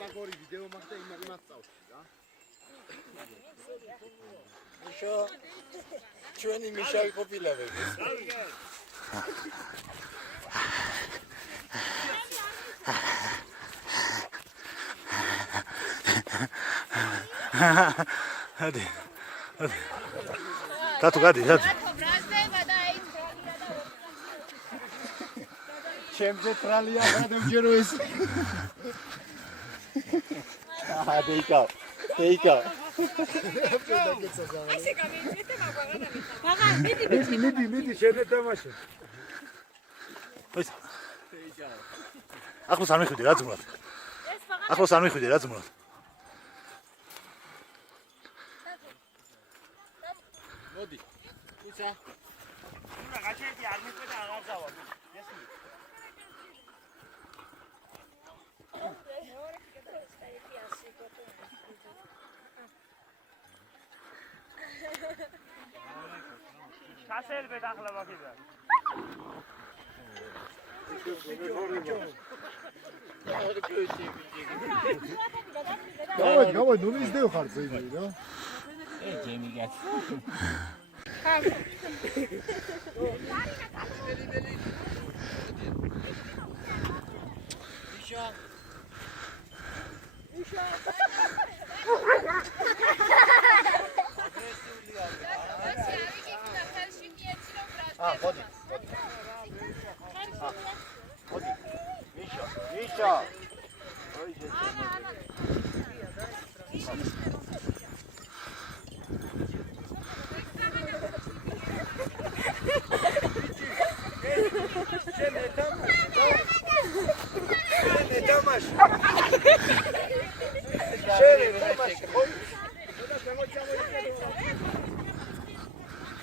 მაგორი ვიდეო მაქვს და იმას წავში რა. მიშა ჩვენი მიშა ყოფილებები. Hadi. Tatu hadi. ჩემზე ტრალია გადამჯერო ეს. დეიკა. ასე გამიძიეთ და მაგვარა. მიდი შენ ეთამაშე. ოიც. ახლოს არ მიხვიდი რა ძმულად. ახლოს არ მიხვიდი რა ძმულად. მოდი. ისა. უნდა გაჩერდი არ მიყვე და აღარ დავა. Şaşırdı daxla bakıda. Давай, ну не сделай хard заиграй, да? Джейми гет. Ходи. Миша. Ой,